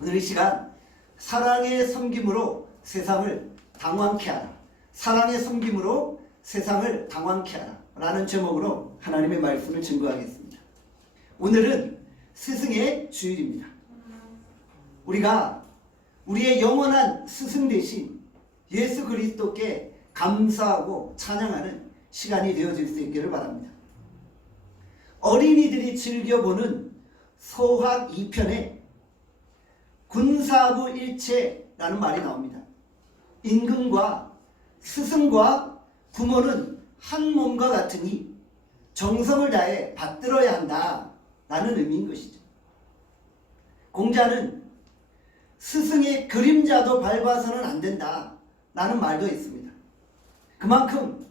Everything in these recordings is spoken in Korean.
오늘 이 시간 사랑의 섬김으로 세상을 당황케 하라. 사랑의 섬김으로 세상을 당황케 하라 라는 제목으로 하나님의 말씀을 증거하겠습니다. 오늘은 스승의 주일입니다. 우리가 우리의 영원한 스승 대신 예수 그리스도께 감사하고 찬양하는 시간이 되어질 수 있기를 바랍니다. 어린이들이 즐겨보는 소학 2편에 군사부 일체라는 말이 나옵니다. 임금과 스승과 부모는 한 몸과 같으니 정성을 다해 받들어야 한다 라는 의미인 것이죠. 공자는 스승의 그림자도 밟아서는 안 된다 라는 말도 있습니다. 그만큼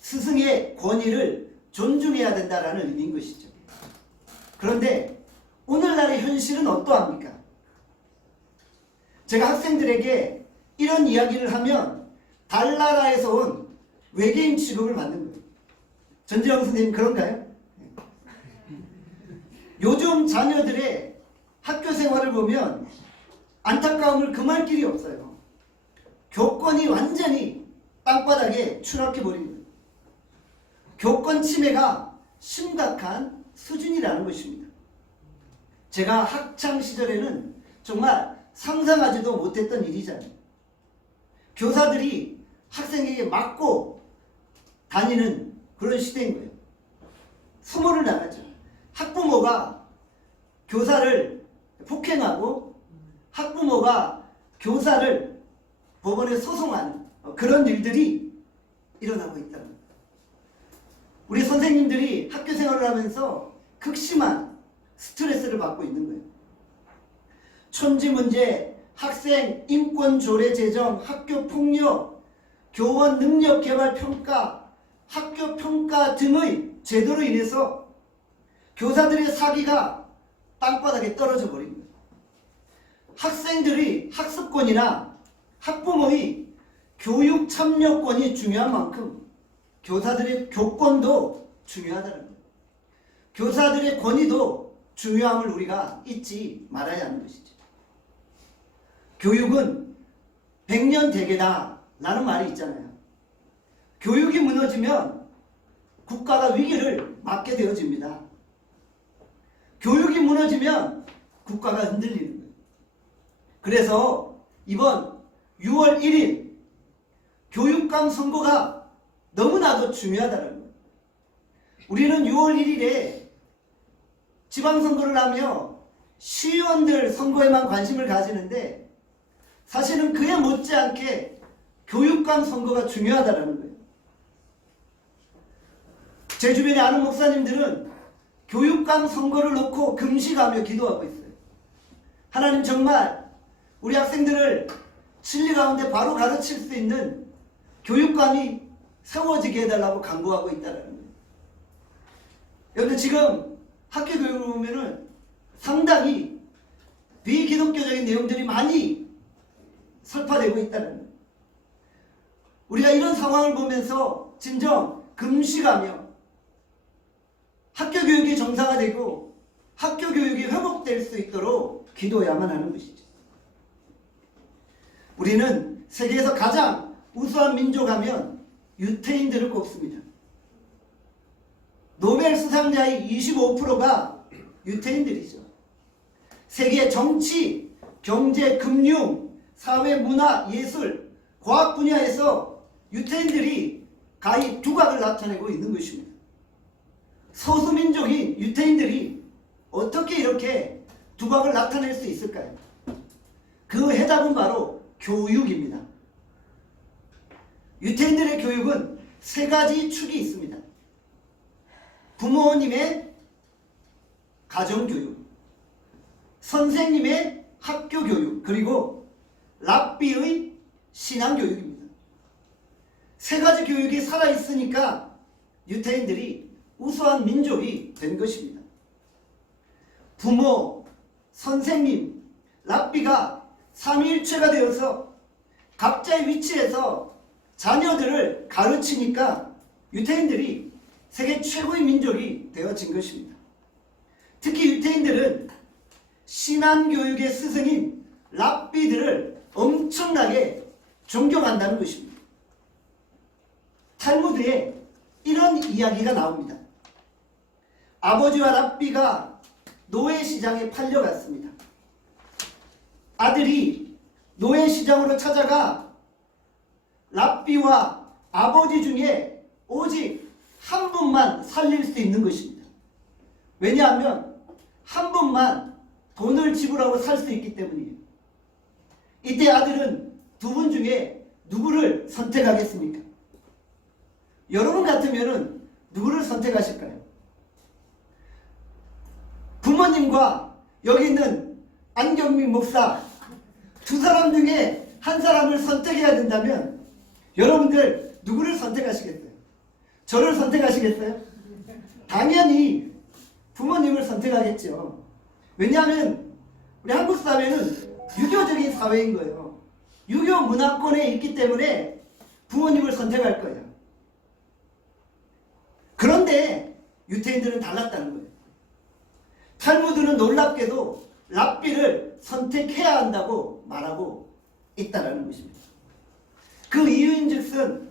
스승의 권위를 존중해야 된다라는 의미인 것이죠. 그런데 오늘날의 현실은 어떠합니까? 제가 학생들에게 이런 이야기를 하면 달나라에서 온 외계인 취급을 받는 거예요. 전지영 선생님 그런가요? 요즘 자녀들의 학교 생활을 보면 안타까움을 금할 길이 없어요. 교권이 완전히 땅바닥에 추락해버린 거예요. 교권 침해가 심각한 수준이라는 것입니다. 제가 학창시절에는 정말 상상하지도 못했던 일이잖아요. 교사들이 학생에게 맞고 다니는 그런 시대인 거예요. 수모를 나가죠. 학부모가 교사를 폭행하고 학부모가 교사를 법원에 소송하는 그런 일들이 일어나고 있다는 거예요. 우리 선생님들이 학교 생활을 하면서 극심한 스트레스를 받고 있는 거예요. 촌지 문제, 학생 인권 조례 제정, 학교 폭력, 교원 능력 개발 평가, 학교 평가 등의 제도로 인해서 교사들의 사기가 땅바닥에 떨어져 버린 거예요. 학생들의 학습권이나 학부모의 교육 참여권이 중요한 만큼 교사들의 교권도 중요하다는 거예요. 교사들의 권위도 중요함을 우리가 잊지 말아야 하는 것이죠. 교육은 백년대계다 라는 말이 있잖아요. 교육이 무너지면 국가가 위기를 맞게 되어집니다. 교육이 무너지면 국가가 흔들리는 거예요. 그래서 이번 6월 1일 교육감 선거가 너무나도 중요하다는 거예요. 우리는 6월 1일에 지방선거를 하며 시의원들 선거에만 관심을 가지는데 사실은 그에 못지않게 교육감 선거가 중요하다는 거예요. 제 주변에 아는 목사님들은 교육감 선거를 놓고 금식하며 기도하고 있어요. 하나님 정말 우리 학생들을 진리 가운데 바로 가르칠 수 있는 교육감이 세워지게 해달라고 간구하고 있다는 거예요. 여러분 지금 학교 교육을 보면은 상당히 비기독교적인 내용들이 많이 설파되고 있다는 거예요. 우리가 이런 상황을 보면서 진정 금식하며 학교 교육이 정상화되고 학교 교육이 회복될 수 있도록 기도해야만 하는 것이죠. 우리는 세계에서 가장 우수한 민족하면 유태인들을 꼽습니다. 노벨 수상자의 25%가 유태인들이죠. 세계 정치, 경제, 금융, 사회, 문화, 예술, 과학 분야에서 유태인들이 가히 두각을 나타내고 있는 것입니다. 소수민족인 유태인들이 어떻게 이렇게 두각을 나타낼 수 있을까요? 그 해답은 바로 교육입니다. 유태인들의 교육은 세 가지 축이 있습니다. 부모님의 가정교육, 선생님의 학교교육, 그리고 랍비의 신앙교육입니다. 세 가지 교육이 살아있으니까 유태인들이 우수한 민족이 된 것입니다. 부모, 선생님, 랍비가 삼위일체가 되어서 각자의 위치에서 자녀들을 가르치니까 유태인들이 세계 최고의 민족이 되어진 것입니다. 특히 유태인들은 신앙교육의 스승인 간다는 것입니다. 탈무드에 이런 이야기가 나옵니다. 아버지와 랍비가 노예시장에 팔려갔습니다. 아들이 노예시장으로 찾아가 랍비와 아버지 중에 오직 한 분만 살릴 수 있는 것입니다. 왜냐하면 한 분만 돈을 지불하고 살 수 있기 때문이에요. 이때 아들은 두 분 중에 누구를 선택하겠습니까? 여러분 같으면 누구를 선택하실까요? 부모님과 여기 있는 안경민 목사 두 사람 중에 한 사람을 선택해야 된다면 여러분들 누구를 선택하시겠어요? 저를 선택하시겠어요? 당연히 부모님을 선택하겠죠. 왜냐하면 우리 한국 사회는 유교적인 사회인 거예요. 유교 문화권에 있기 때문에 부모님을 선택할 거예요. 그런데 유태인들은 달랐다는 거예요. 탈무드는 놀랍게도 랍비를 선택해야 한다고 말하고 있다는 것입니다. 그 이유인즉슨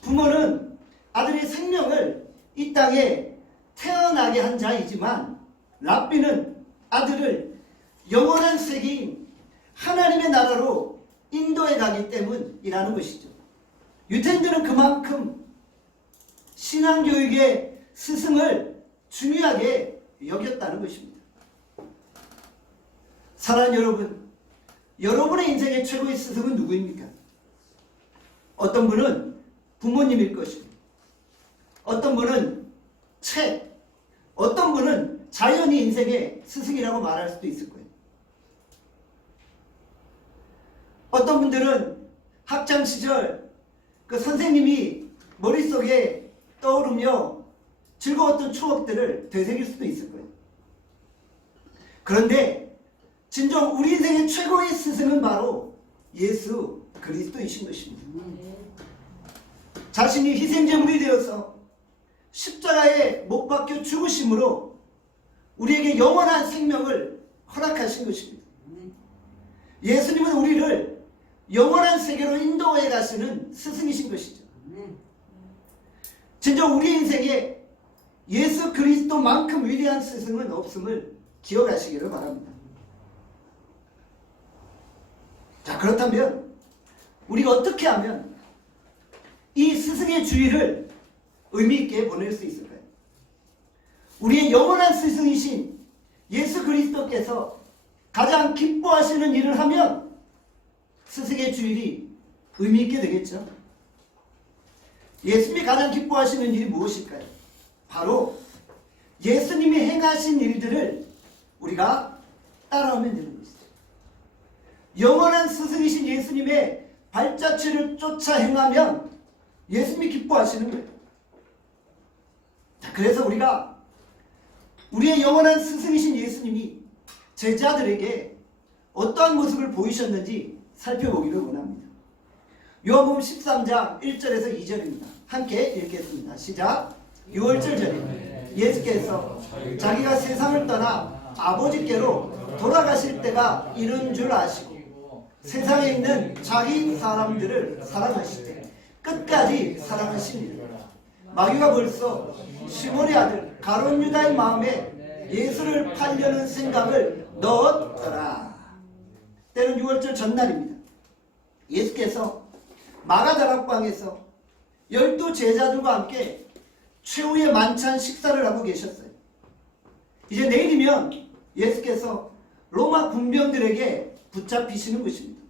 부모는 아들의 생명을 이 땅에 태어나게 한 자이지만 랍비는 아들을 영원한 세계인 하나님의 나라로 인도해 가기 때문이라는 것이죠. 유태인들은 그만큼 신앙교육의 스승을 중요하게 여겼다는 것입니다. 사랑하는 여러분, 여러분의 인생의 최고의 스승은 누구입니까? 어떤 분은 부모님일 것이고, 어떤 분은 책, 어떤 분은 자연이 인생의 스승이라고 말할 수도 있을 거예요. 어떤 분들은 학창시절 그 선생님이 머릿속에 떠오르며 즐거웠던 추억들을 되새길 수도 있을 거예요. 그런데 진정 우리 인생의 최고의 스승은 바로 예수 그리스도이신 것입니다. 자신이 희생제물이 되어서 십자가에 못 박혀 죽으심으로 우리에게 영원한 생명을 허락하신 것입니다. 예수님은 우리를 영원한 세계로 인도해 가시는 스승이신 것이죠. 진정 우리 인생에 예수 그리스도만큼 위대한 스승은 없음을 기억하시기를 바랍니다. 자, 그렇다면 우리가 어떻게 하면 이 스승의 주의를 의미 있게 보낼 수 있을까요? 우리의 영원한 스승이신 예수 그리스도께서 가장 기뻐하시는 일을 하면 스승의 주일이 의미 있게 되겠죠. 예수님이 가장 기뻐하시는 일이 무엇일까요? 바로 예수님이 행하신 일들을 우리가 따라하면 되는 것이죠. 영원한 스승이신 예수님의 발자취를 쫓아 행하면 예수님이 기뻐하시는 거예요. 자, 그래서 우리가 우리의 영원한 스승이신 예수님이 제자들에게 어떠한 모습을 보이셨는지 살펴보기를 원합니다. 요한복음 13장 1절에서 2절입니다. 함께 읽겠습니다. 시작. 6월절 전에 예수께서 자기가 세상을 떠나 아버지께로 돌아가실 때가 이른 줄 아시고 세상에 있는 자기 사람들을 사랑하시되 끝까지 사랑하십니다. 마귀가 벌써 시몬의 아들 가룟 유다의 마음에 예수를 팔려는 생각을 넣었더라. 때는 6월절 전날입니다. 예수께서 마가다락방에서 12 제자들과 함께 최후의 만찬 식사를 하고 계셨어요. 이제 내일이면 예수께서 로마 군병들에게 붙잡히시는 것입니다.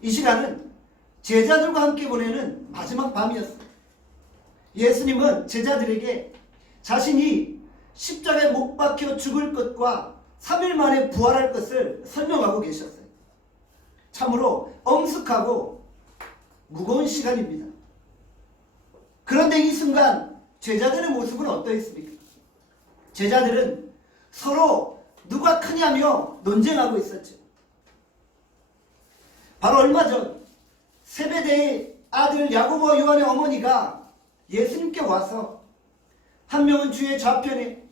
이 시간은 제자들과 함께 보내는 마지막 밤이었어요. 예수님은 제자들에게 자신이 십자가에 못 박혀 죽을 것과 3일 만에 부활할 것을 설명하고 계셨어요. 참으로 엄숙하고 무거운 시간입니다. 그런데 이 순간 제자들의 모습은 어떠했습니까? 제자들은 서로 누가 크냐며 논쟁하고 있었죠. 바로 얼마 전 세베대의 아들 야고보와 요한의 어머니가 예수님께 와서 한 명은 주의 좌편에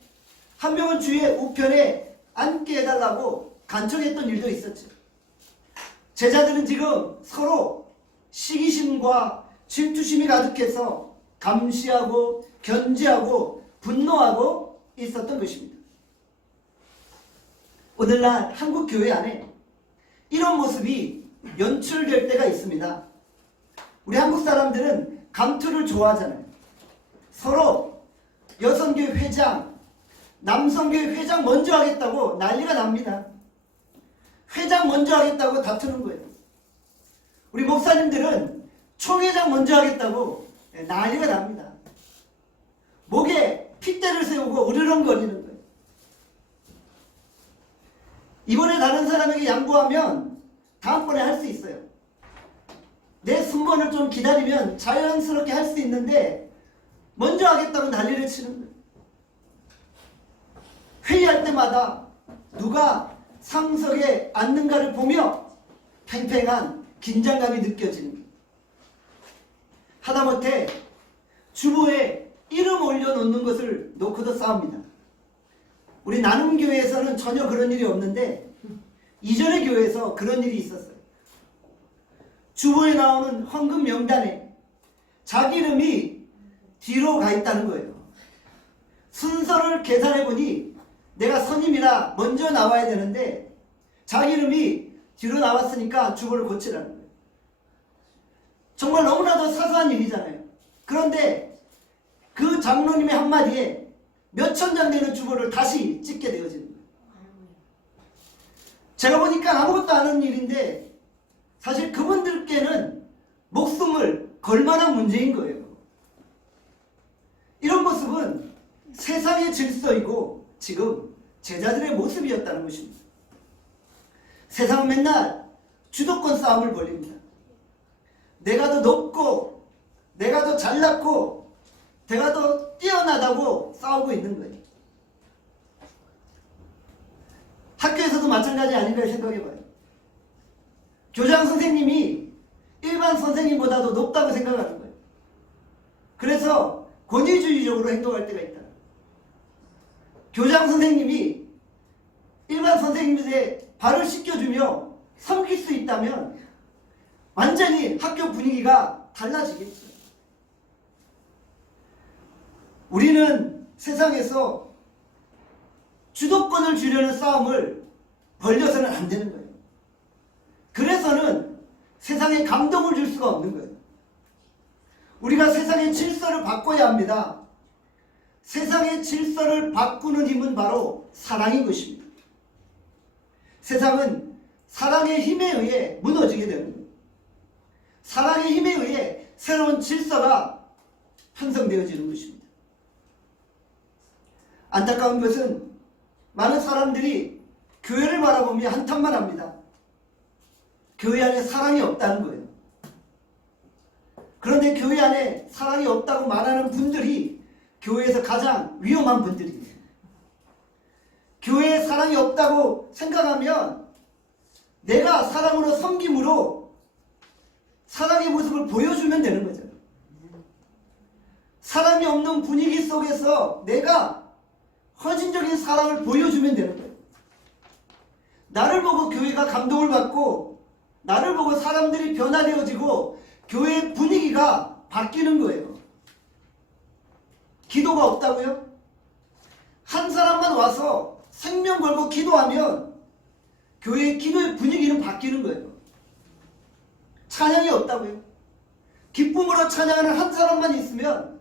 한 명은 주의 우편에 앉게 해달라고 간청했던 일도 있었죠. 제자들은 지금 서로 시기심과 질투심이 가득해서 감시하고 견제하고 분노하고 있었던 것입니다. 오늘날 한국 교회 안에 이런 모습이 연출될 때가 있습니다. 우리 한국 사람들은 감투를 좋아하잖아요. 서로 여성교회 회장, 남성교회 회장 먼저 하겠다고 난리가 납니다. 회장 먼저 하겠다고 다투는 거예요. 우리 목사님들은 총회장 먼저 하겠다고 난리가 납니다. 목에 핏대를 세우고 으르렁거리는 거예요. 이번에 다른 사람에게 양보하면 다음번에 할 수 있어요. 내 순번을 좀 기다리면 자연스럽게 할 수 있는데 먼저 하겠다고 난리를 치는 거예요. 회의할 때마다 누가 상석에 앉는가를 보며 팽팽한 긴장감이 느껴지는 거예요. 하다못해 주보에 이름 올려놓는 것을 놓고도 싸웁니다. 우리 나눔교회에서는 전혀 그런 일이 없는데 이전의 교회에서 그런 일이 있었어요. 주보에 나오는 헌금 명단에 자기 이름이 뒤로 가 있다는 거예요. 순서를 계산해보니 내가 선임이라 먼저 나와야 되는데 자기 이름이 뒤로 나왔으니까 주보를 고치라는 거예요. 정말 너무나도 사소한 일이잖아요. 그런데 그 장로님의 한마디에 몇천 장 되는 주보를 다시 찍게 되어지는 거예요. 제가 보니까 아무것도 안 하는 일인데 사실 그분들께는 목숨을 걸 만한 문제인 거예요. 이런 모습은 세상의 질서이고 지금 제자들의 모습이었다는 것입니다. 세상은 맨날 주도권 싸움을 벌입니다. 내가 더 높고 내가 더 잘났고 내가 더 뛰어나다고 싸우고 있는 거예요. 학교에서도 마찬가지 아닌가 생각해봐요. 교장 선생님이 일반 선생님보다도 높다고 생각하는 거예요. 그래서 권위주의적으로 행동할 때가 있다. 교장 선생님이 일반 선생님들의 발을 씻겨주며 섬길 수 있다면 완전히 학교 분위기가 달라지겠죠. 우리는 세상에서 주도권을 주려는 싸움을 벌려서는 안 되는 거예요. 그래서는 세상에 감동을 줄 수가 없는 거예요. 우리가 세상의 질서를 바꿔야 합니다. 세상의 질서를 바꾸는 힘은 바로 사랑인 것입니다. 세상은 사랑의 힘에 의해 무너지게 되는 거예요. 사랑의 힘에 의해 새로운 질서가 형성되어지는 것입니다. 안타까운 것은 많은 사람들이 교회를 바라보며 한탄만 합니다. 교회 안에 사랑이 없다는 거예요. 그런데 교회 안에 사랑이 없다고 말하는 분들이 교회에서 가장 위험한 분들이에요. 교회에 사랑이 없다고 생각하면 내가 사랑으로 섬김으로 사랑의 모습을 보여주면 되는 거죠. 사랑이 없는 분위기 속에서 내가 헌신적인 사랑을 보여주면 되는 거예요. 나를 보고 교회가 감동을 받고 나를 보고 사람들이 변화되어지고 교회 분위기가 바뀌는 거예요. 기도가 없다고요? 한 사람만 와서 생명 걸고 기도하면 교회의 기도의 분위기는 바뀌는 거예요. 찬양이 없다고요? 기쁨으로 찬양하는 한 사람만 있으면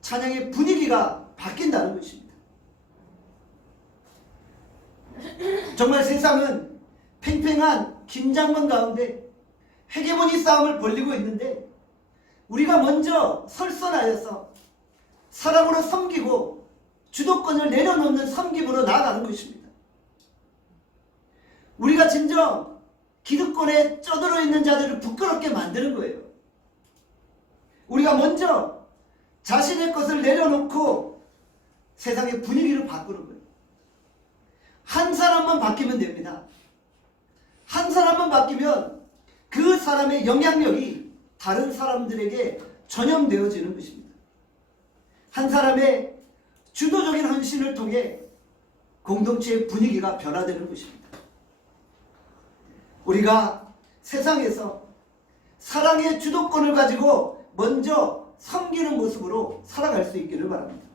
찬양의 분위기가 바뀐다는 것입니다. 정말 세상은 팽팽한 긴장감 가운데 헤게모니 싸움을 벌이고 있는데 우리가 먼저 설선하여서 사랑으로 섬기고 주도권을 내려놓는 섬김으로 나아가는 것입니다. 우리가 진정 기득권에 쩌들어 있는 자들을 부끄럽게 만드는 거예요. 우리가 먼저 자신의 것을 내려놓고 세상의 분위기를 바꾸는 거예요. 한 사람만 바뀌면 됩니다. 한 사람만 바뀌면 그 사람의 영향력이 다른 사람들에게 전염되어지는 것입니다. 한 사람의 주도적인 헌신을 통해 공동체의 분위기가 변화되는 것입니다. 우리가 세상에서 사랑의 주도권을 가지고 먼저 섬기는 모습으로 살아갈 수 있기를 바랍니다.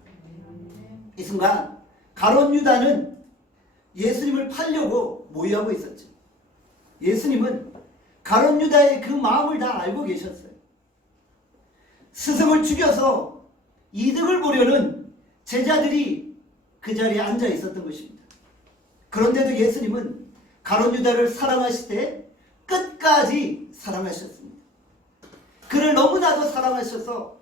이 순간 가룟 유다는 예수님을 팔려고 모의하고 있었죠. 예수님은 가룟 유다의 그 마음을 다 알고 계셨어요. 스승을 죽여서 이득을 보려는 제자들이 그 자리에 앉아 있었던 것입니다. 그런데도 예수님은 가룟 유다를 사랑하시되 끝까지 사랑하셨습니다. 그를 너무나도 사랑하셔서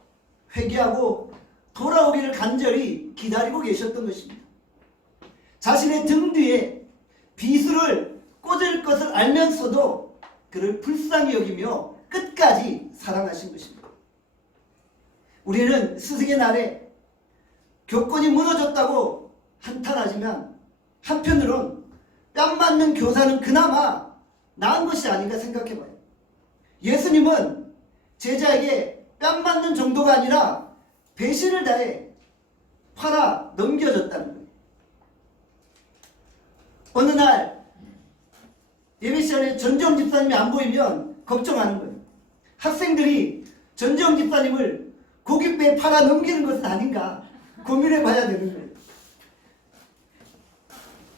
회개하고 돌아오기를 간절히 기다리고 계셨던 것입니다. 자신의 등 뒤에 비수를 꽂을 것을 알면서도 그를 불쌍히 여기며 끝까지 사랑하신 것입니다. 우리는 스승의 날에 교권이 무너졌다고 한탄하지만 한편으론 뺨 맞는 교사는 그나마 나은 것이 아닌가 생각해봐요. 예수님은 제자에게 뺨 맞는 정도가 아니라 배신을 다해 팔아 넘겨줬다는 거예요. 어느 날 예배 시간에 전정 집사님이 안 보이면 걱정하는 거예요. 학생들이 전정 집사님을 고깃배에 팔아 넘기는 것은 아닌가 고민해 봐야 되는 거예요.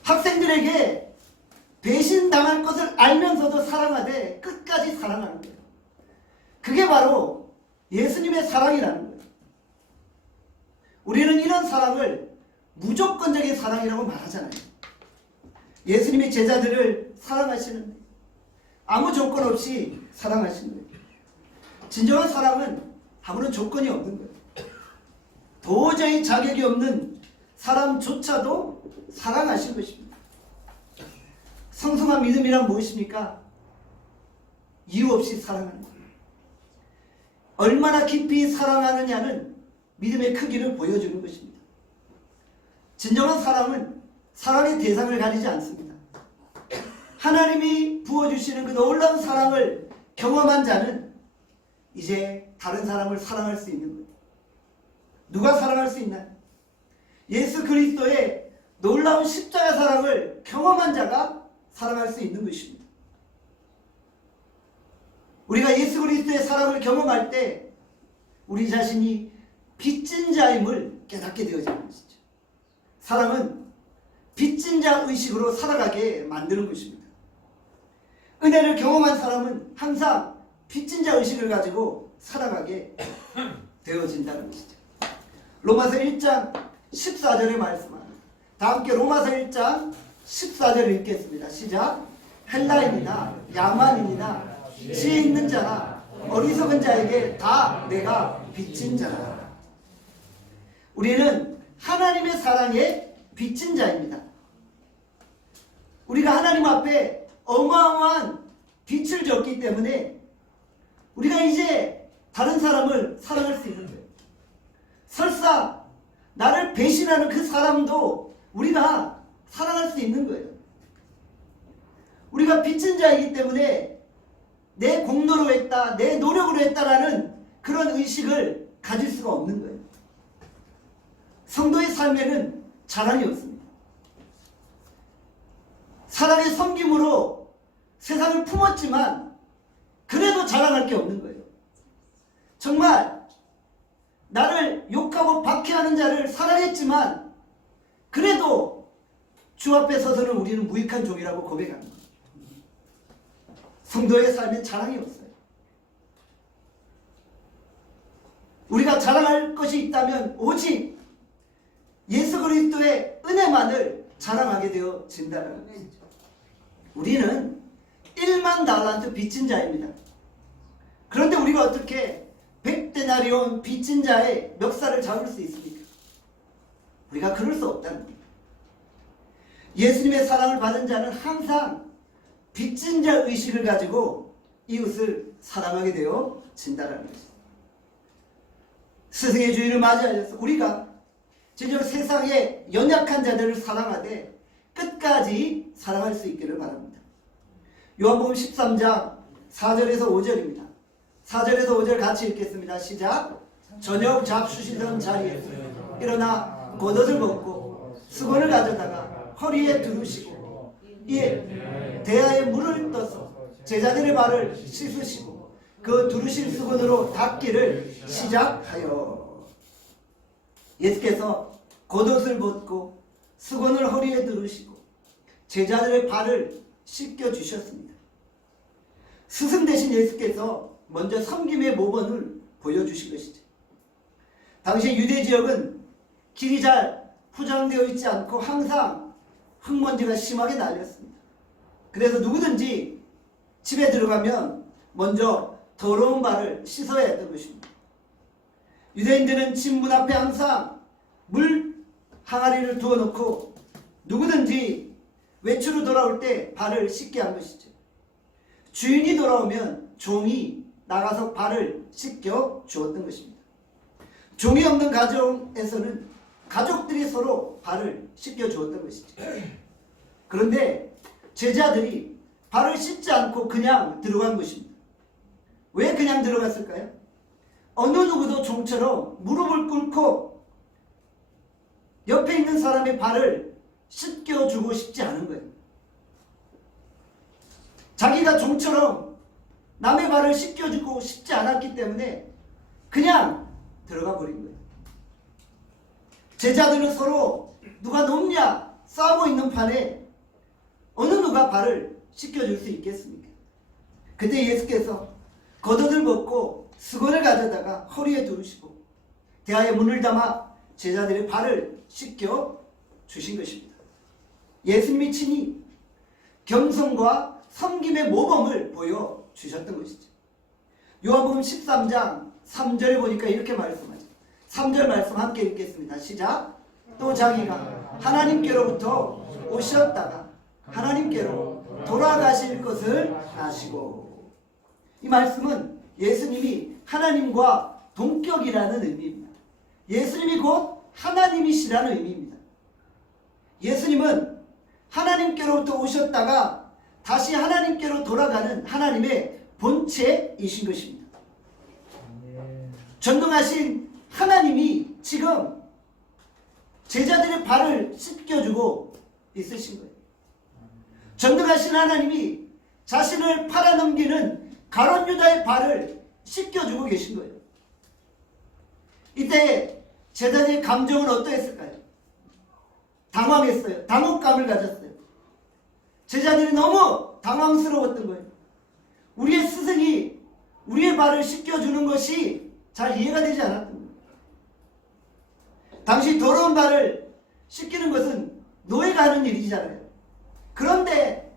학생들에게 배신당할 것을 알면서도 사랑하되 끝까지 사랑하는 거예요. 그게 바로 예수님의 사랑이라는 거예요. 우리는 이런 사랑을 무조건적인 사랑이라고 말하잖아요. 예수님이 제자들을 사랑하시는데 아무 조건 없이 사랑하시는 거예요. 진정한 사랑은 아무런 조건이 없는 거예요. 도저히 자격이 없는 사람조차도 사랑하신 것입니다. 성숙한 믿음이란 무엇입니까? 이유 없이 사랑하는 거예요. 얼마나 깊이 사랑하느냐는 믿음의 크기를 보여주는 것입니다. 진정한 사랑은 사랑의 대상을 가리지 않습니다. 하나님이 부어주시는 그 놀라운 사랑을 경험한 자는 이제 다른 사람을 사랑할 수 있는 거예요. 누가 사랑할 수 있나요? 예수 그리스도의 놀라운 십자가 사랑을 경험한 자가 사랑할 수 있는 것입니다. 우리가 예수 그리스도의 사랑을 경험할 때 우리 자신이 빚진 자임을 깨닫게 되어지는 것이죠. 사랑은 빚진 자 의식으로 살아가게 만드는 것입니다. 은혜를 경험한 사람은 항상 빚진 자 의식을 가지고 살아가게 되어진다는 것이죠. 로마서 1장 14절의 말씀합니다. 다 함께 로마서 1장 14절을 읽겠습니다. 시작. 헬라인이나 야만인이나 지혜 있는 자나 어리석은 자에게 다 내가 빚진 자라. 우리는 하나님의 사랑에 빚진 자입니다. 우리가 하나님 앞에 어마어마한 빚을 졌기 때문에 우리가 이제 다른 사람을 사랑할 수 있는 거예요. 설사 나를 배신하는 그 사람도 우리가 사랑할 수 있는 거예요. 우리가 빚진 자이기 때문에 내 공로로 했다, 내 노력으로 했다라는 그런 의식을 가질 수가 없는 거예요. 성도의 삶에는 자랑이 없습니다. 사랑의 섬김으로 세상을 품었지만 그래도 자랑할 게 없는 거예요. 정말 나를 욕하고 박해하는 자를 사랑했지만 그래도 주 앞에 서서는 우리는 무익한 종이라고 고백합니다. 성도의 삶엔 자랑이 없어요. 우리가 자랑할 것이 있다면 오직 예수 그리스도의 은혜만을 자랑하게 되어진다는 것이죠. 우리는 1만 달란트 빚진 자입니다. 그런데 우리가 어떻게 100데나리온 빚진 자의 멱살을 잡을 수 있습니까? 우리가 그럴 수 없다는 겁니다. 예수님의 사랑을 받은 자는 항상 빚진 자 의식을 가지고 이웃을 사랑하게 되어진다는 것입니다. 스승의 주일을 맞이하여서 우리가 진정 세상의 연약한 자들을 사랑하되 끝까지 사랑할 수 있기를 바랍니다. 요한복음 13장 4절에서 5절입니다. 4절에서 5절 같이 읽겠습니다. 시작. 저녁 잡수시던 자리에서 일어나 겉옷을 벗고 수건을 가져다가 허리에 두르시고 이에 대야에 물을 떠서 제자들의 발을 씻으시고 그 두르신 수건으로 닦기를 시작하여. 예수께서 겉옷을 벗고 수건을 허리에 두르시고 제자들의 발을 씻겨 주셨습니다. 스승 되신 예수께서 먼저 섬김의 모범을 보여주신 것이죠. 당시 유대 지역은 길이 잘 포장되어 있지 않고 항상 흙먼지가 심하게 날렸습니다. 그래서 누구든지 집에 들어가면 먼저 더러운 발을 씻어야 했던 것입니다. 유대인들은 집 문 앞에 항상 물 항아리를 두어놓고 누구든지 외출로 돌아올 때 발을 씻게 한 것이죠. 주인이 돌아오면 종이 나가서 발을 씻겨 주었던 것입니다. 종이 없는 가정에서는 가족들이 서로 발을 씻겨 주었던 것이죠. 그런데 제자들이 발을 씻지 않고 그냥 들어간 것입니다. 왜 그냥 들어갔을까요? 어느 누구도 종처럼 무릎을 꿇고 옆에 있는 사람의 발을 씻겨주고 싶지 않은 거예요. 자기가 종처럼 남의 발을 씻겨주고 싶지 않았기 때문에 그냥 들어가 버린 거예요. 제자들은 서로 누가 높냐 싸우고 있는 판에 어느 누가 발을 씻겨줄 수 있겠습니까? 그때 예수께서 겉옷을 벗고 수건을 가져다가 허리에 두르시고 대야에 문을 담아 제자들의 발을 씻겨 주신 것입니다. 예수님이 친히 겸손과 섬김의 모범을 보여주셨던 것이죠. 요한복음 13장 3절에 보니까 이렇게 말씀하죠. 3절 말씀 함께 읽겠습니다. 시작. 또 자기가 하나님께로부터 오셨다가 하나님께로 돌아가실 것을 아시고. 이 말씀은 예수님이 하나님과 동격이라는 의미입니다. 예수님이 곧 하나님이시라는 의미입니다. 예수님은 하나님께로부터 오셨다가 다시 하나님께로 돌아가는 하나님의 본체이신 것입니다. 전능하신 하나님이 지금 제자들의 발을 씻겨주고 있으신 거예요. 전능하신 하나님이 자신을 팔아넘기는 가룟 유다의 발을 씻겨주고 계신 거예요. 이때 제자들의 감정은 어떠했을까요? 당황했어요. 당혹감을 가졌어요. 제자들이 너무 당황스러웠던 거예요. 우리의 스승이 우리의 발을 씻겨주는 것이 잘 이해가 되지 않았던 거예요. 당시 더러운 발을 씻기는 것은 노예가 하는 일이잖아요. 그런데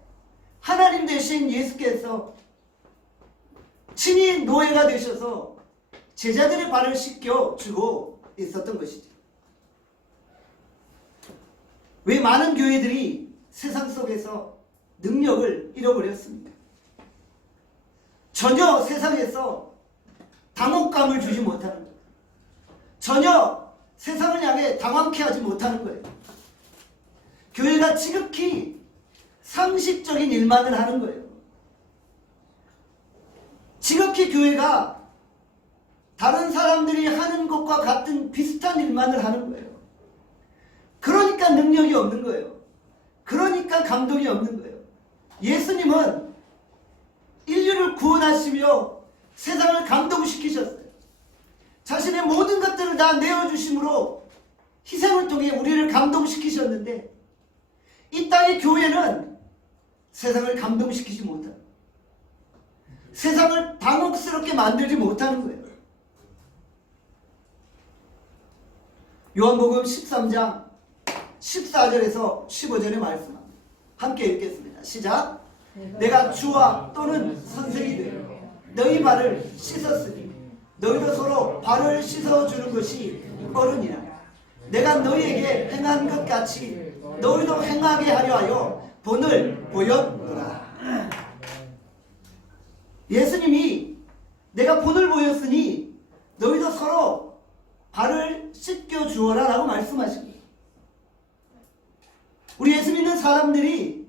하나님 되신 예수께서 친히 노예가 되셔서 제자들의 발을 씻겨주고 있었던 것이죠. 왜 많은 교회들이 세상 속에서 능력을 잃어버렸습니까? 전혀 세상에서 당혹감을 주지 못하는 거예요. 전혀 세상을 향해 당황케 하지 못하는 거예요. 교회가 지극히 상식적인 일만을 하는 거예요. 지극히 교회가 다른 사람들이 하는 것과 같은 비슷한 일만을 하는 거예요. 그러니까 능력이 없는 거예요. 그러니까 감동이 없는 거예요. 예수님은 인류를 구원하시며 세상을 감동시키셨어요. 자신의 모든 것들을 다 내어주심으로 희생을 통해 우리를 감동시키셨는데 이 땅의 교회는 세상을 감동시키지 못하는, 세상을 당혹스럽게 만들지 못하는 거예요. 요한복음 13장 14절에서 15절의 말씀 함께 읽겠습니다. 시작. 내가 주와 또는 선생이 되어 너희 발을 씻었으니 너희도 서로 발을 씻어주는 것이 옳으니라. 내가 너희에게 행한 것 같이 너희도 행하게 하려 하여 본을 보였노라. 예수님이 내가 본을 보였으니 너희도 서로 발을 씻겨 주어라 라고 말씀하십니다. 우리 예수 믿는 사람들이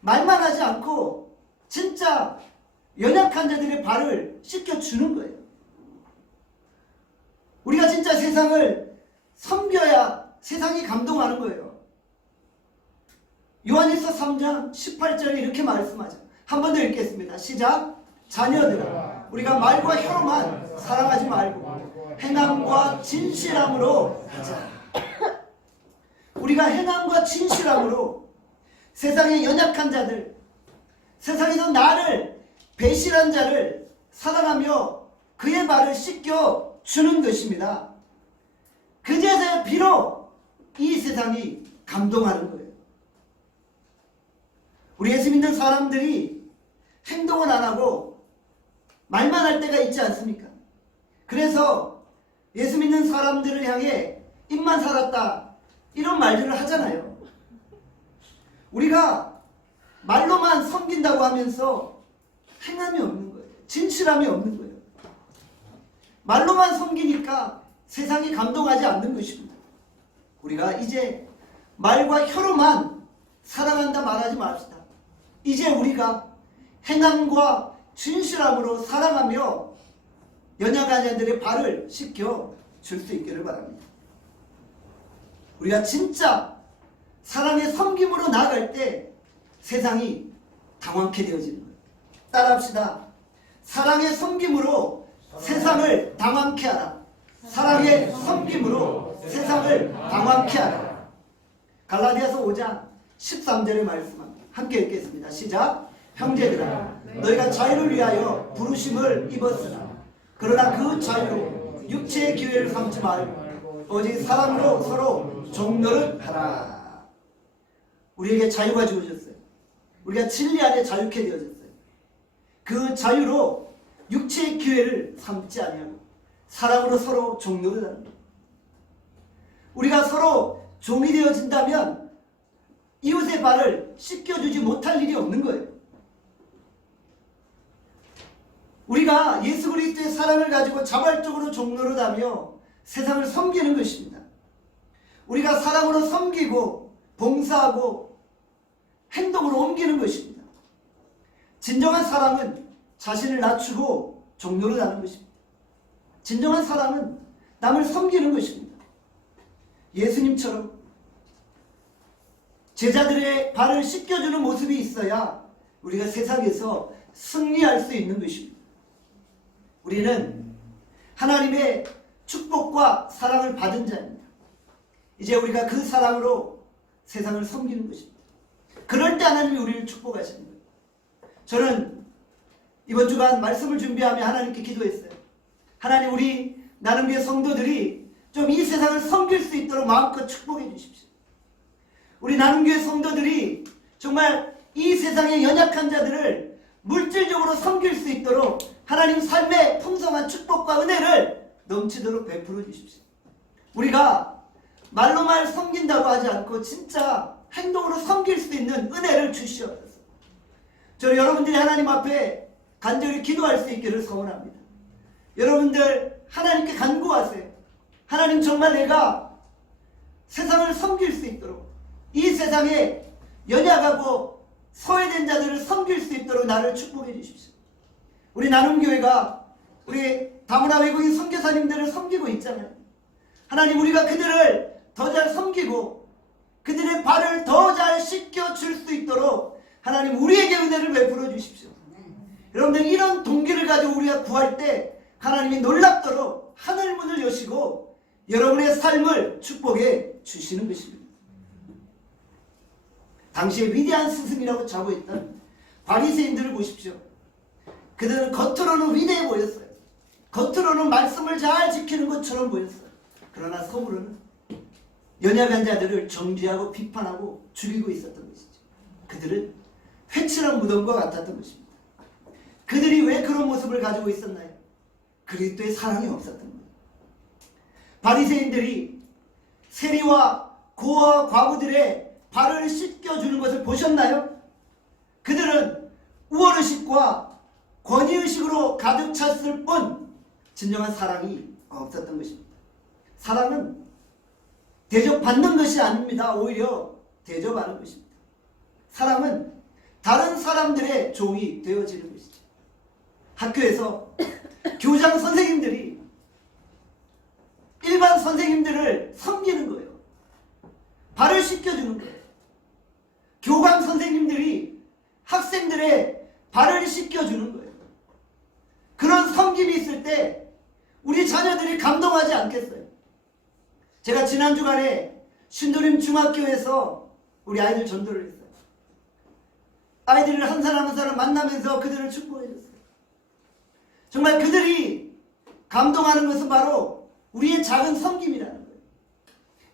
말만 하지 않고 진짜 연약한 자들의 발을 씻겨 주는 거예요. 우리가 진짜 세상을 섬겨야 세상이 감동하는 거예요. 요한일서 3장 18절에 이렇게 말씀하죠. 한 번 더 읽겠습니다. 시작. 자녀들아 우리가 말과 혀로만 사랑하지 말고 행함과 진실함으로 하자. 우리가 행함과 진실함으로 세상의 연약한 자들, 세상에서 나를 배신한 자를 사랑하며 그의 발을 씻겨 주는 것입니다. 그제서야 비록 이 세상이 감동하는 거예요. 우리 예수 믿는 사람들이 행동은 안 하고 말만 할 때가 있지 않습니까? 그래서 예수 믿는 사람들을 향해 입만 살았다 이런 말들을 하잖아요. 우리가 말로만 섬긴다고 하면서 행함이 없는 거예요. 진실함이 없는 거예요. 말로만 섬기니까 세상이 감동하지 않는 것입니다. 우리가 이제 말과 혀로만 사랑한다 말하지 맙시다. 이제 우리가 행함과 진실함으로 사랑하며 연약한 자들의 발을 씻겨 줄 수 있기를 바랍니다. 우리가 진짜 사랑의 섬김으로 나아갈 때 세상이 당황케 되어지는 거예요. 따라합시다. 사랑의 섬김으로 세상을 당황케 하라. 사랑의 섬김으로 세상을 당황케 하라. 갈라디아서 5장 13절의 말씀합니다. 함께 읽겠습니다. 시작. 형제들아 너희가 자유를 위하여 부르심을 입었으나 그러나 그 자유로 육체의 기회를 삼지 말고 오직 사랑으로 서로 종노릇 하라. 우리에게 자유가 주어졌어요. 우리가 진리 안에 자유케 되어졌어요. 그 자유로 육체의 기회를 삼지 아니하고 사랑으로 서로 종노릇 하는 거예요. 우리가 서로 종이 되어진다면 이웃의 발을 씻겨주지 못할 일이 없는 거예요. 우리가 예수 그리스도의 사랑을 가지고 자발적으로 종노릇하며 세상을 섬기는 것입니다. 우리가 사랑으로 섬기고 봉사하고 행동으로 옮기는 것입니다. 진정한 사랑은 자신을 낮추고 종노릇하는 것입니다. 진정한 사랑은 남을 섬기는 것입니다. 예수님처럼 제자들의 발을 씻겨주는 모습이 있어야 우리가 세상에서 승리할 수 있는 것입니다. 우리는 하나님의 축복과 사랑을 받은 자입니다. 이제 우리가 그 사랑으로 세상을 섬기는 것입니다. 그럴 때 하나님이 우리를 축복하시는 거예요. 저는 이번 주간 말씀을 준비하며 하나님께 기도했어요. 하나님, 우리 나눔교회 성도들이 좀 이 세상을 섬길 수 있도록 마음껏 축복해 주십시오. 우리 나눔교회 성도들이 정말 이 세상의 연약한 자들을 물질적으로 섬길 수 있도록 하나님 삶의 풍성한 축복과 은혜를 넘치도록 베풀어 주십시오. 우리가 말로만 섬긴다고 하지 않고 진짜 행동으로 섬길 수 있는 은혜를 주시옵소서. 저 여러분들이 하나님 앞에 간절히 기도할 수 있기를 소원합니다. 여러분들 하나님께 간구하세요. 하나님, 정말 내가 세상을 섬길 수 있도록, 이 세상에 연약하고 소외된 자들을 섬길 수 있도록 나를 축복해 주십시오. 우리 나눔교회가 우리 다문화 외국인 선교사님들을 섬기고 있잖아요. 하나님, 우리가 그들을 더 잘 섬기고 그들의 발을 더 잘 씻겨줄 수 있도록 하나님 우리에게 은혜를 베풀어 주십시오. 여러분들, 이런 동기를 가지고 우리가 구할 때 하나님이 놀랍도록 하늘문을 여시고 여러분의 삶을 축복해 주시는 것입니다. 당시에 위대한 스승이라고 자부했던 바리새인들을 보십시오. 그들은 겉으로는 위대해 보였어요. 겉으로는 말씀을 잘 지키는 것처럼 보였어요. 그러나 속으로는 연약한 자들을 정죄하고 비판하고 죽이고 있었던 것이죠. 그들은 회칠한 무덤과 같았던 것입니다. 그들이 왜 그런 모습을 가지고 있었나요? 그리스도의 사랑이 없었던 거예요. 바리새인들이 세리와 고아와 과부들의 발을 씻겨주는 것을 보셨나요? 그들은 우월의식과 권위의식으로 가득 찼을 뿐 진정한 사랑이 없었던 것입니다. 사랑은 대접받는 것이 아닙니다. 오히려 대접하는 것입니다. 사랑은 다른 사람들의 종이 되어지는 것이죠. 학교에서 교장 선생님들이 일반 선생님들을 섬기는 거예요. 발을 씻겨주는 거예요. 교감 선생님들이 학생들의 발을 씻겨주는 거예요. 그런 섬김이 있을 때 우리 자녀들이 감동하지 않겠어요? 제가 지난 주간에 신도림 중학교에서 우리 아이들 전도를 했어요. 아이들을 한 사람 한 사람 만나면서 그들을 축복해줬어요. 정말 그들이 감동하는 것은 바로 우리의 작은 섬김이라는 거예요.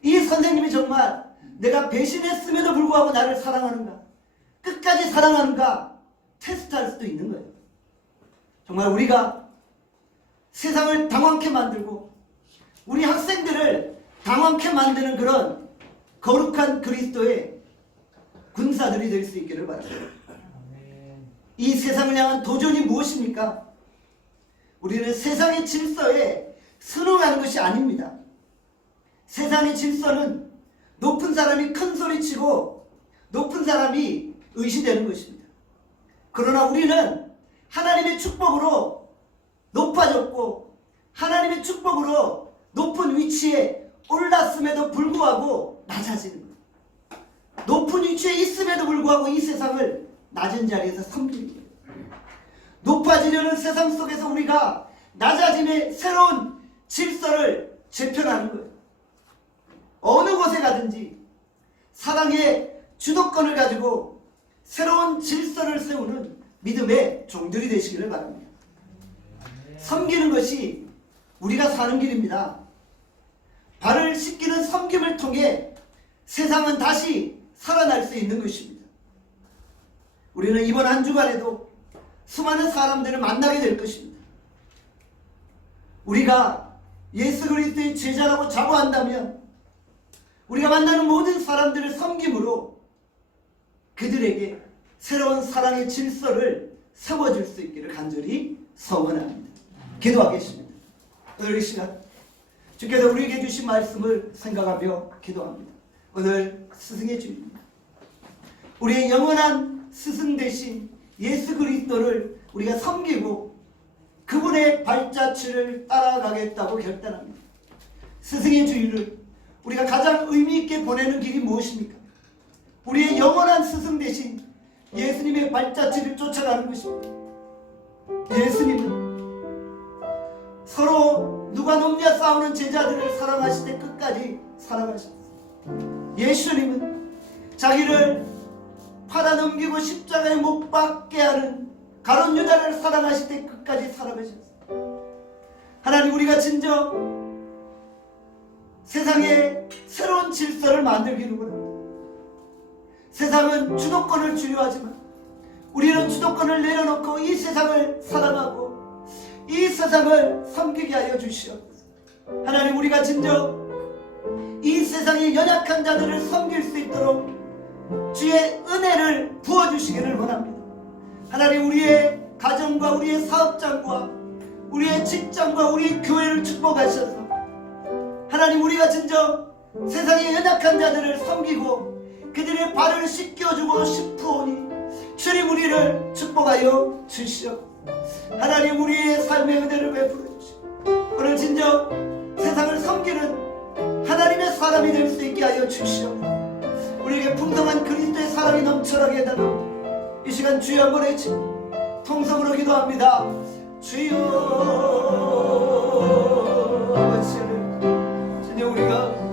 이 선생님이 정말 내가 배신했음에도 불구하고 나를 사랑하는가, 끝까지 사랑하는가 테스트할 수도 있는 거예요. 정말 우리가 세상을 당황케 만들고 우리 학생들을 당황케 만드는 그런 거룩한 그리스도의 군사들이 될 수 있기를 바랍니다. 이 세상을 향한 도전이 무엇입니까? 우리는 세상의 질서에 순응하는 것이 아닙니다. 세상의 질서는 높은 사람이 큰 소리치고 높은 사람이 의시되는 것입니다. 그러나 우리는 하나님의 축복으로 높아졌고 하나님의 축복으로 높은 위치에 올랐음에도 불구하고 낮아지는 거예요. 높은 위치에 있음에도 불구하고 이 세상을 낮은 자리에서 섬기는 거예요. 높아지려는 세상 속에서 우리가 낮아짐의 새로운 질서를 재편하는 거예요. 어느 곳에 가든지 사랑의 주도권을 가지고 새로운 질서를 세우는 믿음의 종들이 되시기를 바랍니다. 섬기는 것이 우리가 사는 길입니다. 발을 씻기는 섬김을 통해 세상은 다시 살아날 수 있는 것입니다. 우리는 이번 한 주간에도 수많은 사람들을 만나게 될 것입니다. 우리가 예수 그리스도의 제자라고 자부한다면 우리가 만나는 모든 사람들을 섬김으로 그들에게 새로운 사랑의 질서를 세워줄 수 있기를 간절히 소원합니다. 기도하겠습니다. 오늘 이 시간 주께서 우리에게 주신 말씀을 생각하며 기도합니다. 오늘 스승의 주입니다. 우리의 영원한 스승 되신 예수 그리스도를 우리가 섬기고 그분의 발자취를 따라가겠다고 결단합니다. 스승의 주일을 우리가 가장 의미 있게 보내는 길이 무엇입니까? 우리의 영원한 스승 되신 예수님의 발자취를 쫓아가는 것입니다. 예수님은 서로 누가 높냐 싸우는 제자들을 사랑하실 때 끝까지 사랑하셨습니다. 예수님은 자기를 팔아넘기고 십자가에 못 박게 하는 가룟 유다를 사랑하실 때 끝까지 사랑하셨습니다. 하나님, 우리가 진정 세상에 새로운 질서를 만들기를 원합니다. 세상은 주도권을 주요하지만 우리는 주도권을 내려놓고 이 세상을 사랑하고 이 세상을 섬기게 하여 주시옵소서. 하나님, 우리가 진정 이 세상의 연약한 자들을 섬길 수 있도록 주의 은혜를 부어주시기를 원합니다. 하나님, 우리의 가정과 우리의 사업장과 우리의 직장과 우리의 교회를 축복하셔서 하나님, 우리가 진정 세상의 연약한 자들을 섬기고 그들의 발을 씻겨주고 싶으오니 주님 우리를 축복하여 주시옵소서. 하나님, 우리의 삶의 은혜를 베풀어 주시고 오늘 진정 세상을 섬기는 하나님의 사람이 될 수 있게 하여 주시옵소서. 우리에게 풍성한 그리스도의 사랑이 넘쳐나게 해달라고 이 시간 주여 한번 외치고 통성으로 기도합니다. 주여, 진정 우리가